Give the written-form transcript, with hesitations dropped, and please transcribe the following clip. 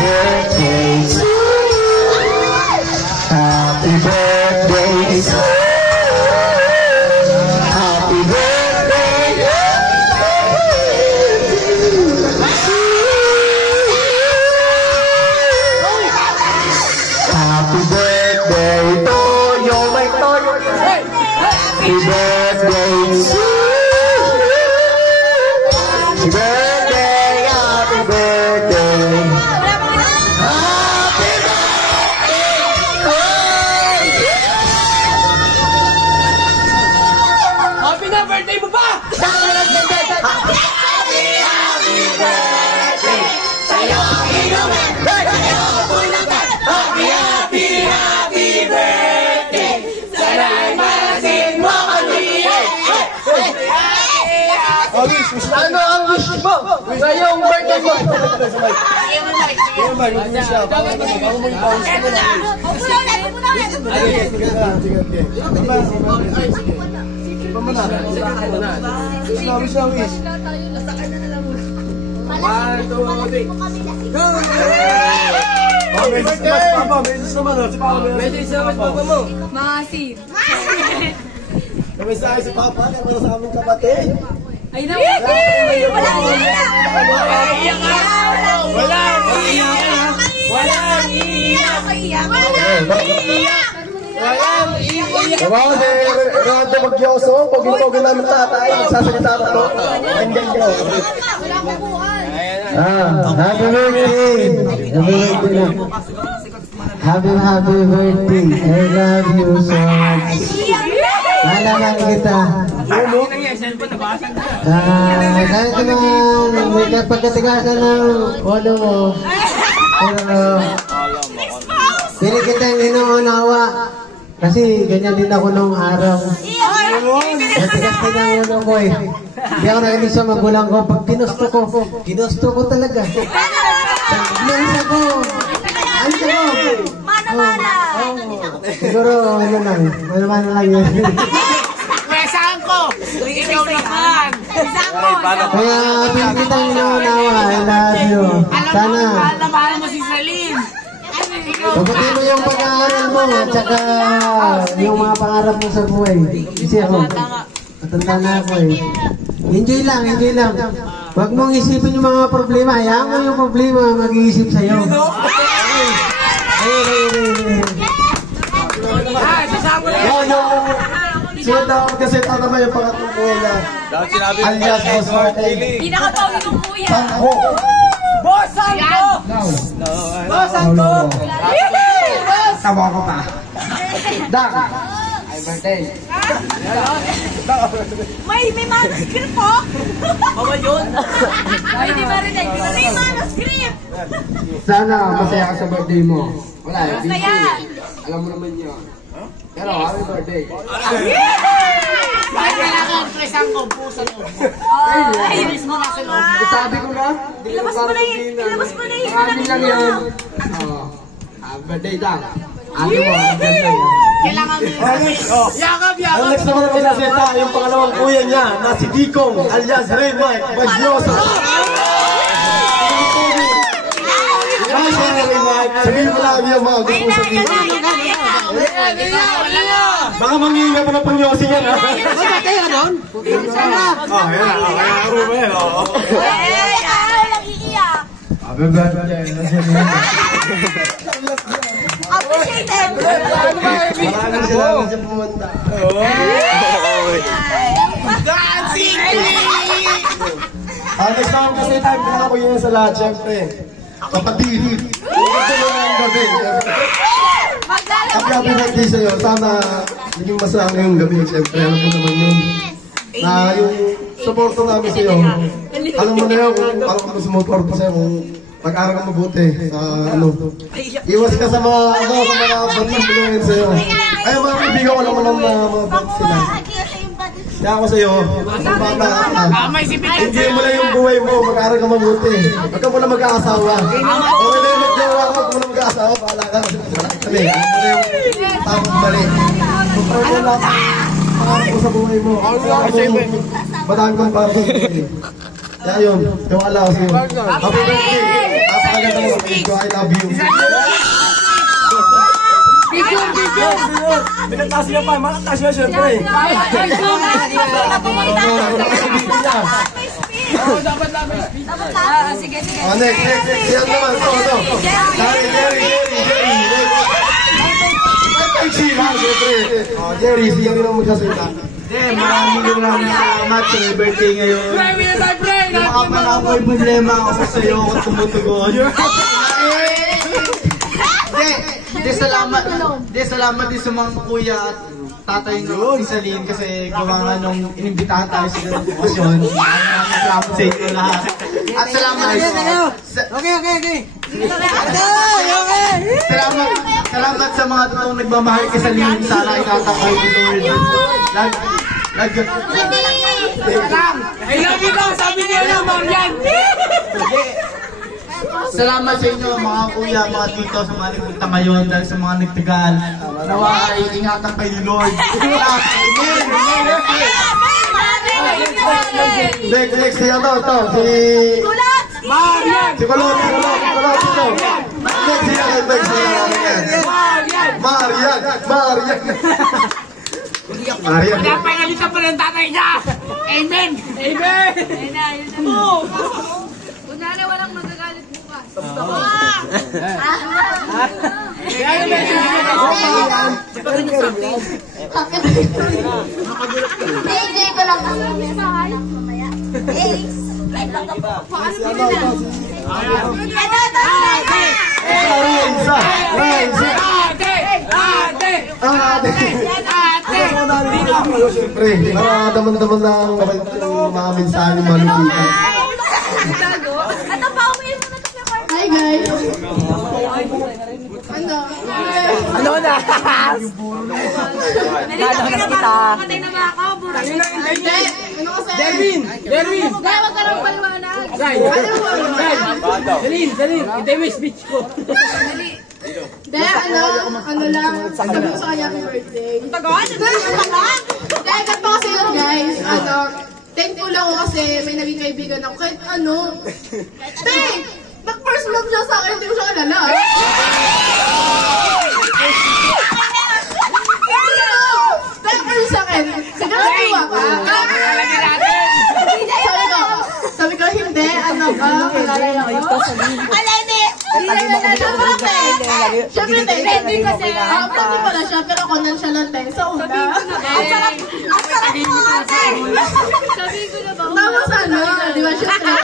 birthday to you. Happy birthday to you. Happy birthday to you. Happy birthday to you. Happy birthday to you. Happy birthday, happy birthday. Happy birthday. Happy na birthday mo pa! Happy birthday sa'yo, inumin! Sa'yo, bulagan! Happy birthday! Sana'y malasin mo kami! Ano ang wish mo? Sa iyong birthday mo? Masin. Kamisaya si Papa, kaya sa aming kapatid. Ay na, walang iiyak. Wow, Rado Magyoso, pagin-pagin namin tatay, nagsasalita na to. Andyan ko. Happy birthday! Happy birthday! I love you so much. Malaman kita. Kahit naman may pagkatigasan ng ulo mo, pero pili kitang inuunawa. Kasi ganyan din ako nung araw. Matigas din ang ulo ko eh. Hindi ako nakinig sa magulang ko. Pag ginusto ko talaga. Nasa ko. Ano ko? Mana-mana! Siguro ano lang yun. Saan ko? Ikaw naman! Kaya pili kitang inuunawa. I love you. Sana Mahal mo si Salim! pagpatuloy mo yung pag-aaral mo at saka yung mga pangarap mo sa buhay. Kasi ako, matanda na ako eh. Enjoy lang. Huwag mong isipin yung mga problema. Hayaan mo yung problema mag-iisip sa'yo. Sunod ako kasi ito naman yung pangatlong buhay na alias Boss Martin. Pinakapawin ng kuya. Sangko! Boss Santo! Boss Santo! Tawa ko pa. Dak! Ay, birthday. May manuscript po? Bawal yun! Ay, di ba rin eh? May manuscript! Sana masaya ka sa birthday mo. Wala eh, busy. Masaya. Alam mo naman yun. Pero happy birthday. Bakit kailangan presang ko? Pusa mo. Ay, Sabi ko na. Ilabas mo na yun. Ilabas mo na yun. Sabi lang yun. Happy birthday lang. Ate mo, ang ganda yan. Kailangan mo. Yakap! Ang next naman naman nasita, yung pangalawang kuya niya na si Dikong alias Ray Mike Bagyosa. Hi, Sir Ray Mike. Sabihin mo lang yung mga gusto mo sabihin. Baka manginga pa na pang yosi yan, ha? Kaya ka doon? Oh, yan. Araw ba yan? Ay, nag-iiyak. Happy birthday. Appreciated. Maraming salamat sa pumunta. Dancing! Next time kasi time ko yun sa lahat, syempre. Kapatid. Gusto mo na ang gabi. Happy birthday sa'yo. Sana naging masaya ngayong gabi. Syempre, alam mo naman yun. Na yung supporto namin sa'yo. Alam mo na yun kung alam mo sumuporto sa'yo kung mag-aral ka mabuti. Iwas ka sa mga bandang bulungin sa'yo. Ay, mga kaibigan ko alam mo lang mga band sila. Kaya ako sa'yo, ang bata ka. Hindi mo lang yung buhay mo, mag-aaral ka mabuti. Huwag ka muna mag-aasawa. Okay na yung mag-jawa ka, huwag muna mag-aasawa, bahala ka. Kami, ano na yung tapos mali. Kung ano lang, pangarap mo sa buhay mo. Madami kang pangarap sa buhay. Kaya yun, tiwala ako sa'yo. Happy birthday! napakaganda mo sa video. I love you. Binagtas niya pa, malakas niya syempre. Dapat namin. Sige, sige. Oh, next. Yan naman. Ito. Jerry. Ay, sila, syempre. Oh, Jerry, siya rin ang magsasalita. Maraming salamat sa birthday ngayon. Pre, Yung mga panakoy problema ako sa'yo at tumutugon. Salamat din sa mga kuya at tatay ng Isaline kasi gawa nga nung inimbitahan tayo sa ganung okasyon. Maraming salamat sa inyo lahat. At salamat Salamat sa mga totoong nagmamahal kay Saline. Sana itatangkay ni Lord. I love you daw, sabi niya na, Marian. Salamat sa inyo mga kuya, mga tito sa mga nagpunta ngayon dahil sa mga nagtagal. Nawa ay ingatan kay Lord. Next, siya to. Si Kulot ito. Next, Marian. Pinapagalitan pa ng tatay niya. Amen. Kunwari, walang magagalit bukas. Hindi ko lang kasi sa hayop mamaya. Thanks. Siyempre, daman-daman lang yung mga mensahe malupitan. Ito pa, umiin mo na ito sa Hi guys! Ano na? Patay na ba ako? Hindi! Ano kasi? Derwin. Dahil wag ka lang paliwanag. Saline, hindi mo speech ko. Hindi, ano lang. Sabi ko sa kanya happy birthday. Tagawan, Dahil ganito kasi yun guys. Thankful ako kasi may naging kaibigan ako. Kahit ano. Hey! Nag-first love siya sa akin, hindi ko siya kalala. Dahil first sa akin, siguro diwa ka. Sabi ko, hindi, ano ka, kalala ako. Siyempre, hindi kasi. Pwede pala siya, pero nonchalant eh. Sa una. ang sarap mo ate. Sabi ko na ba? Tapos ano, di ba, siyempre,